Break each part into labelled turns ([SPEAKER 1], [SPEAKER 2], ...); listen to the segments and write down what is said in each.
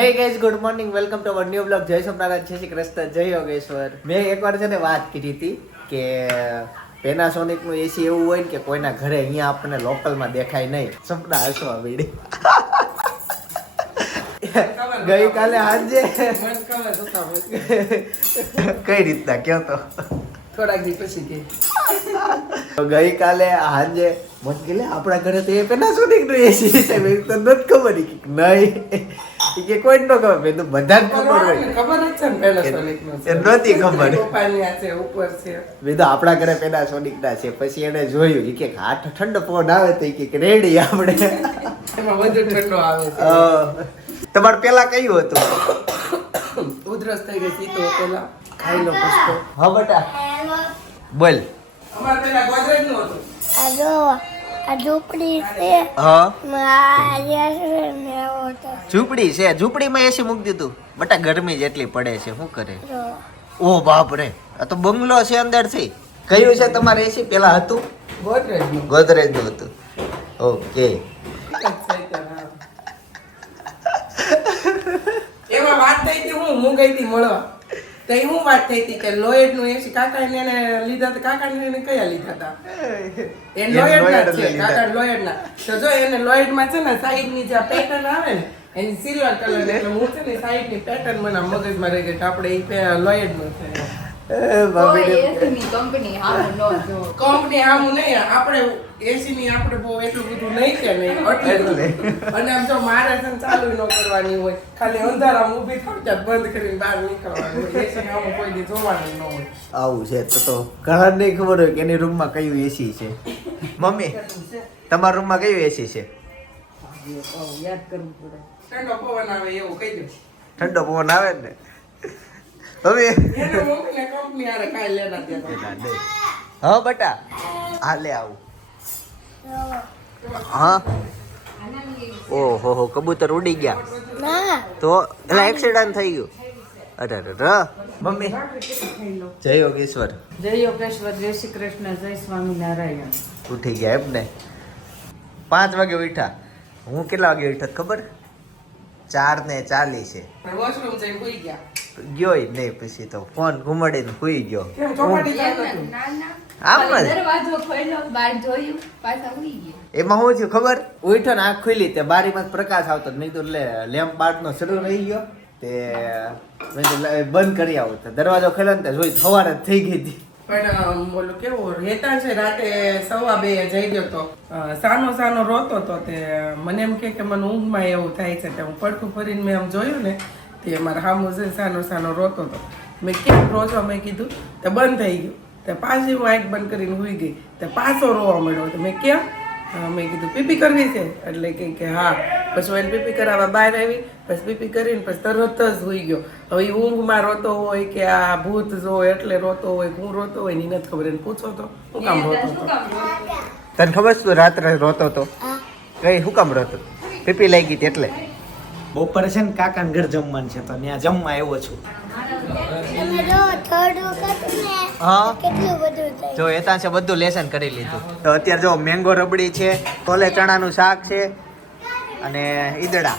[SPEAKER 1] Hey guys good morning welcome to our new blog જય સોમનાથ જય શ્રી કૃષ્ણ જય યોગેશ્વર મેં એકવાર છે ને વાત કરી હતી કે પેનાસોનિકનું એસી એવું હોય ને કે કોઈના ઘરે અહીંયા આપણને લોકલમાં દેખાય નહીં. સપના હસવા બીડી ગઈકાલે સાંજે કઈ રીતના? કયો તો.
[SPEAKER 2] થોડાક દી પછી કે.
[SPEAKER 1] ગઈકાલે સાંજે મને કે આપણા ઘરે તો એ પેનાસોનિકનું એસી છે. મેં કીધું, નથી ખબર નહીં. કે કોઈ ન ખબર મેં તો બધા ખબર હોય.
[SPEAKER 2] ખબર જ છે ને પહેલા સોનિક નો
[SPEAKER 1] એ નહોતી ખબર.
[SPEAKER 2] છે ઉપર છે.
[SPEAKER 1] મેં તો આપણા ઘરે પેનાસોનિક ના છે પછી એને જોયું. કે હાથ ઠંડો પવન આવે તો કે રેડી આપણે.
[SPEAKER 2] એમાં વધુ ઠંડો આવે છે.
[SPEAKER 1] તમારે પેલા કયું હતું?
[SPEAKER 2] ઉધરસ થઈ ગઈ સીતો પેલા. ખાઈ લો પછી.
[SPEAKER 1] હા બટા. બોલ.
[SPEAKER 2] અમારે પેલા ગોદરેજનું હતું
[SPEAKER 3] ઝૂંપડી છે.
[SPEAKER 1] હા. ઝૂંપડી ઝૂંપડીમાં એસી મૂકી દીધું. બટા ગરમી જેટલી પડે છે. શું કરે? ઓ બાપ રે આ તો બંગલો છે અંદરથી. કયું છે તમારે એસી? પેલા હતું? ગોદરેજનું હતું. ઓકે.
[SPEAKER 2] એમાં વાત થઈ હતી હું હું ગઈ હતી મળવા. તો એ હું વાત થઈ હતી કે લોયડનું એસી કાકા ને એને લીધા હતા કાકા ને એને કયા લીધા હતા? એ
[SPEAKER 1] એને
[SPEAKER 2] લોયડ ના છે કાકા લોયડ ના તો જો એને લોયડમાં છે ને સાઈડની જે પેટર્ન આવે ને એની સિલ્વર કલર એટલે હું છે ને સાઈડની પેટર્ન મને મગજમાં રહી ગઈ કે આપણે એ લોયડનું છે.
[SPEAKER 4] કંપની હા નો
[SPEAKER 2] કંપની આમ નહીં આપણે એસી ની આપણે બહુ એટલું બધું નહીં કે નહીં એટલે. અને આમ તો મારે છે ચાલુ ન કરવાની હોય ખાલી અંધારામાં ઊભી થાય બંધ કરીને બહાર નીકળવાનું એસી ને આમ કોઈ દી જોવાનું ન હોય.
[SPEAKER 1] આવું છે તો તો ઘણા નહીં ખબર હોય કે એની રૂમમાં કયું એસી છે. મમ્મી તમારા રૂમમાં કયું એસી છે?
[SPEAKER 4] યાદ કરવું પડે.
[SPEAKER 2] ઠંડો પવન આવે એવું કહી દઉં.
[SPEAKER 1] ઠંડો પવન આવે ને. હવે?
[SPEAKER 2] એને મોકલીને કંપની હારે કાંઈ લેના ત્યાં
[SPEAKER 1] હા બટા. હા લે આવું. હા. ઓહો હો કબૂતર ઉડી ગયા.
[SPEAKER 3] ના.
[SPEAKER 1] તો એટલે એક્સિડન્ટ થઈ ગયું. અરે અરે અરે. મમ્મી. જય યોગેશ્વર.
[SPEAKER 4] જય યોગેશ્વર જય શ્રી કૃષ્ણ જય સ્વામિનારાયણ
[SPEAKER 1] ઉઠી ગયા એમ ને પાંચ વાગે ઉઠા હું કેટલા વાગે ઉઠા ખબર? ચાર ને ચાલીસે
[SPEAKER 2] જઈને ભૂઈ ગયા.
[SPEAKER 1] ગયો નહીં પછી તો ફોન ઘુમાડીને સુઈ ગયો. એમાં હું થયું ખબર? ઉઠો ને આંખ ખુલી તે બારીમાં જ પ્રકાશ આવતો મેં કીધું લે લેમ્પ બાટનો શરૂ રહી ગયો. તે બંધ કરી આવું. દરવાજો ખેલો ને તે જોઈ સવારે જ થઈ ગઈ હતી.
[SPEAKER 2] પણ બોલું કેવું, રહેતા છે રાતે સવા બે જઈ ગયો તો. સાનો સાનો રોતો તો તે મને એમ કે મને ઊંઘમાં એવું થાય છે તે હું પડખું ફરીને મેં આમ જોયું ને, તે મારા હામુ છે સાનો સાનો રોતો તો. મેં કેમ રોજો? મેં કીધું, તે બંધ થઈ ગયું. તે પાછી હું આંખ બંધ કરીને હુઈ ગઈ. તે પાછો રોવા મળ્યો તો મેં કેમ મેં કીધું, પીપી કરવી છે? એટલે કે, હા. પછી હું એને પીપી કરાવવા બહાર આવી. પછી પીપી કરીને પછી તરત જ હુઈ ગયો. હવે એ ઊંઘમાં રોતો હોય કે આ ભૂત જો એટલે રોતો હોય હું રોતો હોયની નથી ખબર. એને પૂછો તો. હું કામ રોતો હતો?
[SPEAKER 1] તને ખબર છે રાત્રે રોતો તો કઈ શું કામ રોતો પીપી લાગી ગઈ હતી એટલે. બપોરે છે ને કાકા ઘર જમવાનું છે તો ત્યાં જમવા આવ્યો છું.
[SPEAKER 3] જો એ હતું
[SPEAKER 1] હા. એતા છે બધું લેસન કરી લીધું. તો અત્યારે જો મેંગો રબડી છે કોલે ચણાનું શાક છે અને ઈદડા.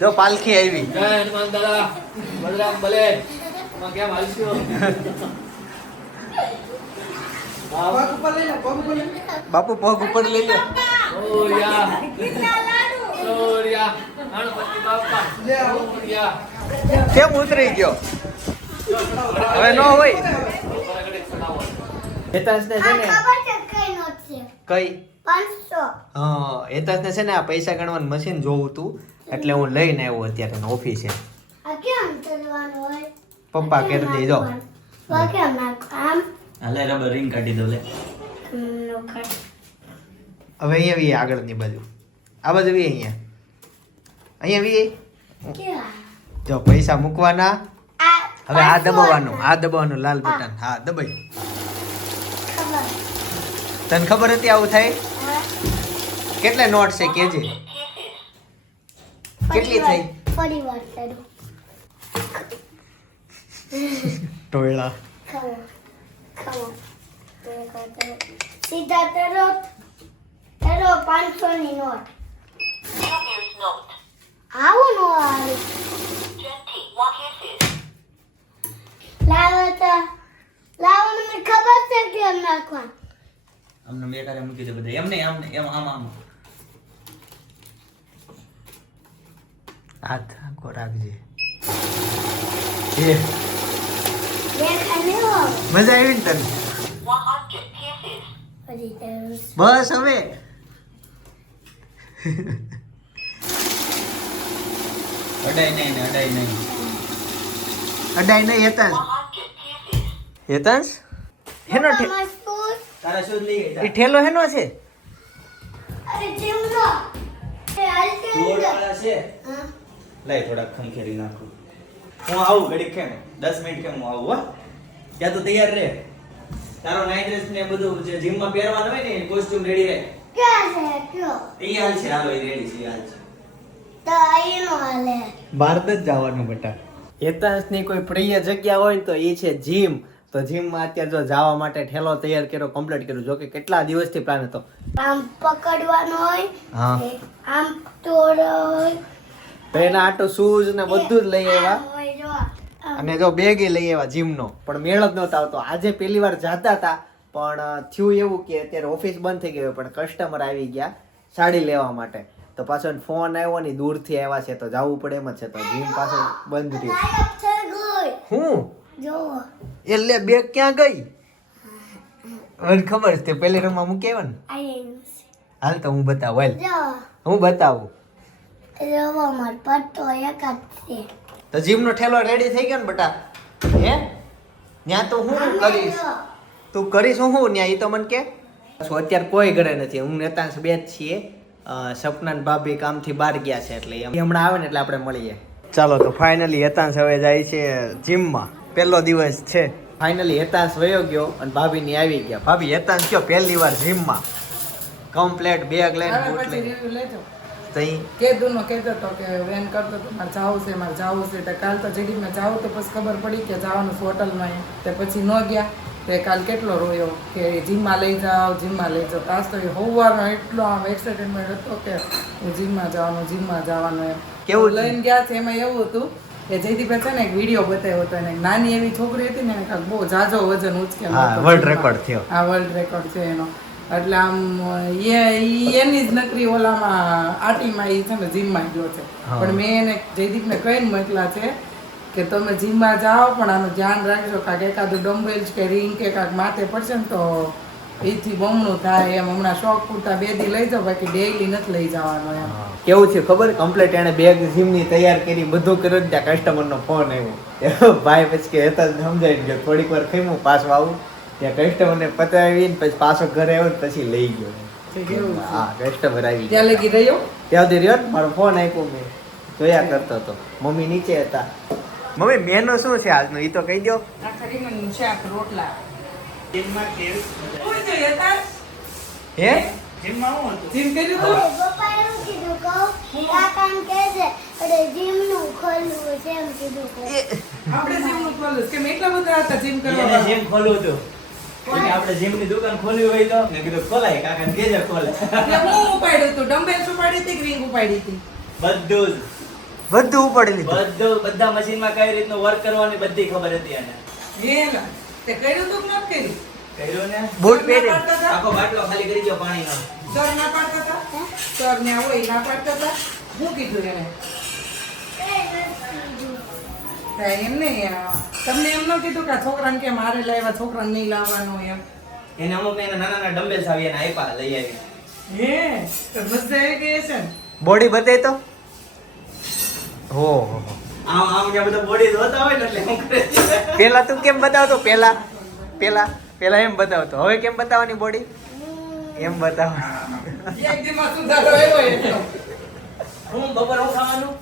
[SPEAKER 1] જો પાલખી આવી.
[SPEAKER 5] જય હનુમાન દાદા બલરામ ભલે માં કેમ હાલશો?
[SPEAKER 2] પગ ઉપર લઈ લે પગ ઉપર લઈ લે.
[SPEAKER 1] બાપુ પગ ઉપર લઈ લો.
[SPEAKER 5] ઓરિયા ઓરિયા ગણપતિ બાપા. ઓરિયા
[SPEAKER 1] કેમ ઉતરી ગયો? હવે નો હોય. હેતાંશને છે ને
[SPEAKER 3] છે કઈ
[SPEAKER 1] કઈ? હા હેતાંશને છે ને આ પૈસા ગણવાનું મશીન જોવું તું. એટલે હું લઈને આવ્યો અત્યારે ઓફિસે પપ્પા કરી દેજો.
[SPEAKER 3] તો કેમ નાખ આમ?
[SPEAKER 5] હાલે રબર રિંગ કાઢી દો લે.
[SPEAKER 1] હવે અહીંયા વી આગળની બાજુ. આ બાજુ વી અહીંયા. અહીંયા વી જો પૈસા મૂકવાના. હવે આ દબાવવાનું આ દબાવવાનું લાલ બટન. હા દબાઈ. તને ખબર હતી આવું થાય? કેટલા નોટ છે કેજે? કેટલી થઈ?
[SPEAKER 3] ફરી વાર કરું
[SPEAKER 1] ટોયલા
[SPEAKER 3] ખવો ખવો સીધા તરો તરો પાંચસો ની નોટ. આવું નો આવે. લાવો તો લાવો મને ખબર છે કેમ નાખવા
[SPEAKER 5] અમને બેટારે મૂકી દે બધા. નહીં આમ એમ આમ આમ.
[SPEAKER 1] હાથ આખો રાખજે. મજા આવી ને તને? બસ હવે.
[SPEAKER 5] અડાય નહીં ને અડાય નહીં.
[SPEAKER 1] અડાઈ નહીં હેતાંશ. હેતાંશ? હેનો ઠે-
[SPEAKER 3] મસ્કૂત
[SPEAKER 5] તારા શું લઈ ગઈ
[SPEAKER 1] એ ઠેલો હેનો છે?
[SPEAKER 3] અરે જીમનો એ
[SPEAKER 5] છે?
[SPEAKER 3] હા.
[SPEAKER 5] થોડાક ખંખેરી નાખું. હું આવું ઘડી કેમ? દસ મિનિટ કેમ હું આવું હા? ત્યાં તો તૈયાર રહે. તારો નાઈટ ડ્રેસ ને બધું જે જીમમાં પહેરવાનું હોય ને કોસ્ટ્યુમ રેડી રહે.
[SPEAKER 3] ક્યાં છે? કયો?
[SPEAKER 5] એ છે હાલો એ રેડી છે હાલ છે.
[SPEAKER 3] તો અહીંનો હાલે.
[SPEAKER 1] ભારત જ જવાનું બેટા. હેતાંશની કોઈ પ્રિય જગ્યા હોય તો એ છે જીમ તો જીમમાં અત્યારે જો જવા માટે ઠેલો તૈયાર કર્યો કમ્પ્લીટ કર્યો. જો કે કેટલા દિવસથી પ્લાન હતો?
[SPEAKER 3] આમ પકડવાનો હોય
[SPEAKER 1] હા.
[SPEAKER 3] આમ તોડો હોય.
[SPEAKER 1] તો એના આટો શૂઝ ને બધું જ લઈ આવ્યા. અને જો બેગ લઈ આવ્યા જીમનો. પણ મેળ જ નહોતો આવતો. આજે પહેલી વાર જાતા હતા પણ થયું એવું કે અત્યારે ઓફિસ બંધ થઈ ગઈ પણ કસ્ટમર આવી ગયા સાડી લેવા માટે. તો પાછો ફોન આવ્યો ને દૂરથી આવ્યા છે તો જવું પડે એમ જ છે. તો જીમ પાછો બંધ રહ્યું હું? એટલે બેગ ક્યાં ગઈ? મને ખબર છે તે રમવા મૂકી આવ્યો ને? હાલ તો હું બતાવું હાલ. હું બતાવું. તો જીમનો ઠેલો રેડી થઈ ગયો ને બટા? હે? ત્યાં તો હું કરીશ? તું કરીશ હું? ત્યાં એ તો મને કે. અત્યારે કોઈ ઘરે નથી. હું નેતાંશ બે જ છીએ. સપના ભાભી કામથી બહાર ગયા છે એટલે એમ- હમણાં આવે ને એટલે આપણે મળીએ. ચાલો તો ફાઇનલી હેતાંશ હવે જાય છે જીમમાં. પહેલો દિવસ છે. ફાઇનલી હેતાંશ વયો ગયો અને ભાભીની આવી ગયા. ભાભી હેતાંશ કયો પહેલી વાર જીમમાં. કમ્પ્લેટ બેગ લઈને બૂટ લઈને.
[SPEAKER 2] review લેજો.
[SPEAKER 1] તઈ
[SPEAKER 2] કહેતો તો કે વેન કરતો હતો મારે જાવું છે મારે જાવું છે. તો કાલ તો જેડી મેં જાવું તો પછી ખબર પડી કે જવાનું હોટલમાં તે પછી ન ગયા. તે કાલ કેટલો રોયો કે જીમમાં લઈ જાઓ જીમમાં લઈ જાઓ. આજ તો એ હોવાનો એટલો આમ એક્સાઇટમેન્ટ હતો કે હું જીમમાં જવાનું જીમમાં જવાનું એમ.
[SPEAKER 1] કેવું
[SPEAKER 2] લઈને ગયા છે એમાં એવું હતું કે જયદીપે છે ને એક વીડિયો બતાવ્યો હતો એને નાની એવી છોકરી હતી ને કાંઈક બહુ જાજો વજન ઉચકે
[SPEAKER 1] હા,
[SPEAKER 2] હતો.
[SPEAKER 1] world થયો.
[SPEAKER 2] આ વર્લ્ડ રેકોર્ડ છે એનો. એટલે આમ એ એની જ નકરી ઓલામાં આટીમાં એ છે ને જીમમાં ગયો છે. પણ મેં એને જયદીપને કહીને મોકલા છે કે તમે જીમમાં જાઓ પણ આનું ધ્યાન રાખજો. કાંઈક એકાદું ડમ્બેલ્સ કે રિંગ કે કાંઈક માથે પડશે ને તો એથી બમણું થાય એમ હમણાં શોખ પૂરતા બે દી લઈ જાઓ બાકી ડેઈલી નથી લઈ જવાનો એમ.
[SPEAKER 1] કેવું છે ખબર? કમ્પ્લેટ એને બેગ જીમની તૈયાર કરી બધું કર્યું ત્યાં કસ્ટમરનો ફોન આવ્યો. ભાઈ પછી કે હેતા સમજાઈ ગયો થોડીક વાર ખાઈ પાછું આવું. ત્યાં કસ્ટમરને પતાવી પછી પાછો ઘરે આવ્યો પછી લઈ ગયો.
[SPEAKER 2] કેવું
[SPEAKER 1] હા કસ્ટમર આવી
[SPEAKER 2] ત્યાં લગી રહ્યો?
[SPEAKER 1] ત્યાં સુધી રહ્યો મારો ફોન આપ્યો મેં. જોયા કરતો હતો મમ્મી નીચે હતા. મમ્મી મેનુ શું છે આજનું? એ તો કહી દો
[SPEAKER 2] શાક રોટલા.
[SPEAKER 5] જીમમાં કેવું
[SPEAKER 2] કોઈ જોઈએ તાર?
[SPEAKER 1] હે?
[SPEAKER 5] જીમમાં હું હતું.
[SPEAKER 2] જીમ કર્યું તું?
[SPEAKER 3] પપ્પા કીધું કહું કાકા એમ કહે છે અરે જીમનું ખોલવું છે એમ કીધું
[SPEAKER 2] આપણે જીમનું ખોલું છે. એટલા બધા હતા જીમ કરવા
[SPEAKER 5] જીમ ખોલવું હતું. આપણે જીમની દુકાન ખોલી હોય તો મેં કીધું ખોલાય કાકા કેજે ખોલે.
[SPEAKER 2] એટલે હું ઉપાડ્યું હતું ડમ્બેલ્સ ઉપાડી હતી કે ઉપાડી હતી?
[SPEAKER 5] બધું જ.
[SPEAKER 1] બધું ઉપાડી લીધું.
[SPEAKER 5] બધું બધા મશીનમાં કઈ રીતનું વર્ક કરવાની બધી ખબર હતી એને.
[SPEAKER 2] તે કર્યું તું કે નથી કર્યું?
[SPEAKER 5] કર્યું ને
[SPEAKER 1] બૂટ પહેરી?
[SPEAKER 5] આખો બાટલો ખાલી કરી દો પાણીનો
[SPEAKER 2] સર ના પાડતા હતા? સર ને હોય ના પાડતા હતા? શું કીધું એને?
[SPEAKER 3] એ નથી કીધું.
[SPEAKER 2] કાંઈ એમ નહીં, તમને એમ ન કીધું કે છોકરાને કે મારે લાવ્યા છોકરાને નહીં લાવવાનું એમ
[SPEAKER 5] એને અમુક એના નાના નાના ડમ્બેલ્સ આવી એને આપ્યા લઈ આવી
[SPEAKER 2] હે તો બસ એ કે છે ને
[SPEAKER 1] બોડી બતાવી તો હો હો હો.
[SPEAKER 5] આમ આમ કે બધા બોડી જોતા હોય ને એટલે હું કરે
[SPEAKER 1] પેલા તું કેમ બતાવતો? પેલા પેલા પેલા એમ બતાવતો. હવે કેમ બતાવવાની બોડી? એમ બતાવ
[SPEAKER 2] એક દીમાં સુધારો આવ્યો એટલો.
[SPEAKER 5] હું બપોર હું ખાવાનું?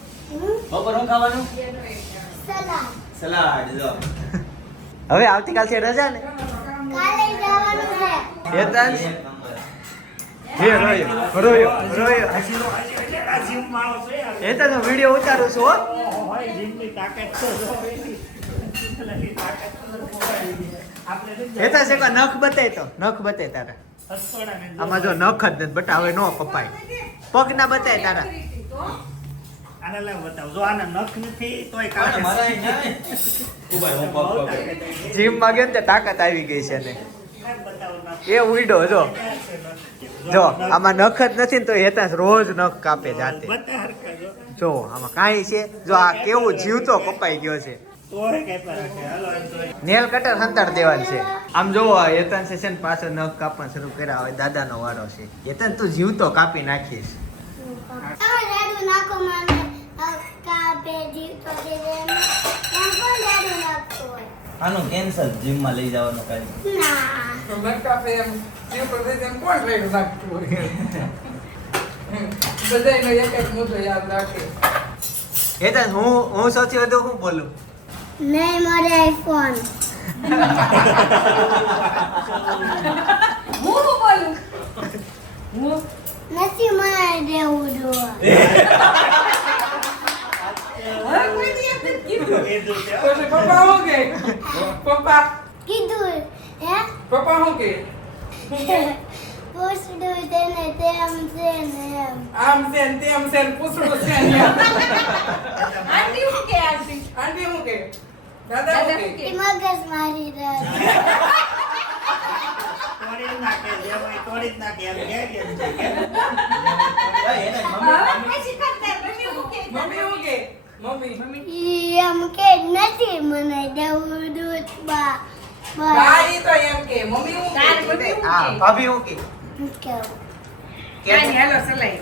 [SPEAKER 5] બપોર હું ખાવાનું?
[SPEAKER 3] સલાડ.
[SPEAKER 5] સલાડ જો.
[SPEAKER 1] હવે આવતીકાલ છે રજા ને?
[SPEAKER 3] કાલે જવાનું છે.
[SPEAKER 1] હેતાંશ હે રોયો રોયો રોયો હેતાંશ હું વીડિયો ઉતારું છું હો. હેતાંશ એકવાર નખ બતાય તો નખ બતાય તારા. આમાં જો નખ જ નથી બટા હવે નો કપાય. પગ ના બતાય તારા.
[SPEAKER 6] આને લાવ બતાવ. જો આને નખ નથી તોય કાઢે.
[SPEAKER 1] જીમમાં ગયો ને તાકાત આવી ગઈ છે ને. એ ઉડો જો. જો આમાં નખ જ નથી ને તો હેતાંશ રોજ નખ કાપે જાતે.
[SPEAKER 6] જો
[SPEAKER 1] આમાં કાંઈ છે જો આ કેવું જીવતો કપાઈ ગયો છે. નેલ કટર સંતાડ દેવાનું છે. આમ જોવો યતન છે ને પાછો નખ કાપવા શરૂ કર્યા હવે દાદાનો વારો છે. યતન તું જીવતો કાપી નાખીશ.
[SPEAKER 5] આનું કેન્સલ જીમમાં લઈ જવાનું
[SPEAKER 1] હેતન હું હું સૌથી વધુ હું બોલું?
[SPEAKER 3] નહીં મળે આઈફોન
[SPEAKER 4] હું શું બોલું
[SPEAKER 2] હું
[SPEAKER 3] નથી મને દેવું જોવા.
[SPEAKER 2] પપ્પા શું કે? પપ્પા.
[SPEAKER 3] કીધું હે?
[SPEAKER 2] પપ્પા શું કે?
[SPEAKER 3] પૂછડું તેને તેમ છે ને એમ.
[SPEAKER 2] આમ છે ને તેમ છે ને પૂછડું છે ને.
[SPEAKER 4] આંટી શું કે આંટી?
[SPEAKER 2] આંટી શું કે? દાદા શું
[SPEAKER 3] મગજ મારી
[SPEAKER 6] તોડી નાખે જેમ હોય તોડી નાખે એમ કે
[SPEAKER 5] મમ્મી-
[SPEAKER 4] મમ્મી
[SPEAKER 2] મમ્મી
[SPEAKER 3] એમ નથી મને દેવું દૂધ બા
[SPEAKER 2] બા
[SPEAKER 3] બા
[SPEAKER 2] તો એમ કે મમ્મી શું કે
[SPEAKER 1] હા ભાભી હું કે
[SPEAKER 4] હાલો સલાઈ.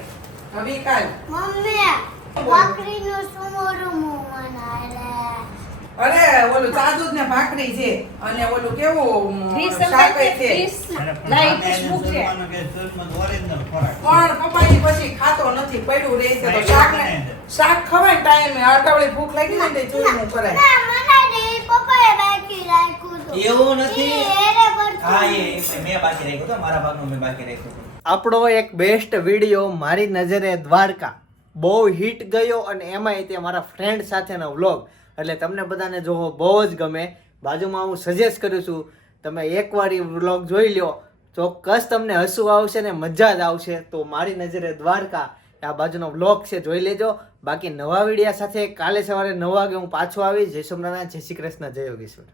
[SPEAKER 2] કાલ.
[SPEAKER 3] મમ્મી બકરીનું સુમોરું મને
[SPEAKER 2] અરે ઓલું ચાદુ ને ભાખરી છે. અને ઓલું કેવું શાક છે. પણ પપ્પાજી પછી ખાતો નથી પડ્યું રહે છે. તો શાક ને શાક ખવાય ટાઈમે અટાવળી ભૂખ લાગી જાય ને ચૂરમું કરાય
[SPEAKER 3] ના મને દે પપ્પાએ બાકી રાખ્યું હતું.
[SPEAKER 5] એવું નથી.
[SPEAKER 3] ઈ હેરે પડતું
[SPEAKER 5] હા એ એ મેં બાકી રાખ્યું હતું મારા ભાગનું મેં બાકી રાખ્યું હતું.
[SPEAKER 1] આપણો એક બેસ્ટ વીડિયો મારી નજરે દ્વારકા. બહુ હિટ ગયો અને એમાંય તે મારા ફ્રેન્ડ સાથેનો વ્લોગ એટલે તમને બધાને જોવો બહુ જ ગમે. બાજુમાં હું સજેસ્ટ કરું છું, તમે એકવાર એ વ્લોગ જોઈ લો ચોક્કસ તમને હસવું આવશે ને મજા જ આવશે. તો મારી નજરે દ્વારકા આ બાજુનો વ્લોગ છે, જોઈ લેજો. બાકી નવા વિડીયા સાથે કાલે સવારે નવ વાગે હું પાછો આવીશ. જય સોમનાથ જય શ્રી કૃષ્ણ, જય યોગેશ્વર.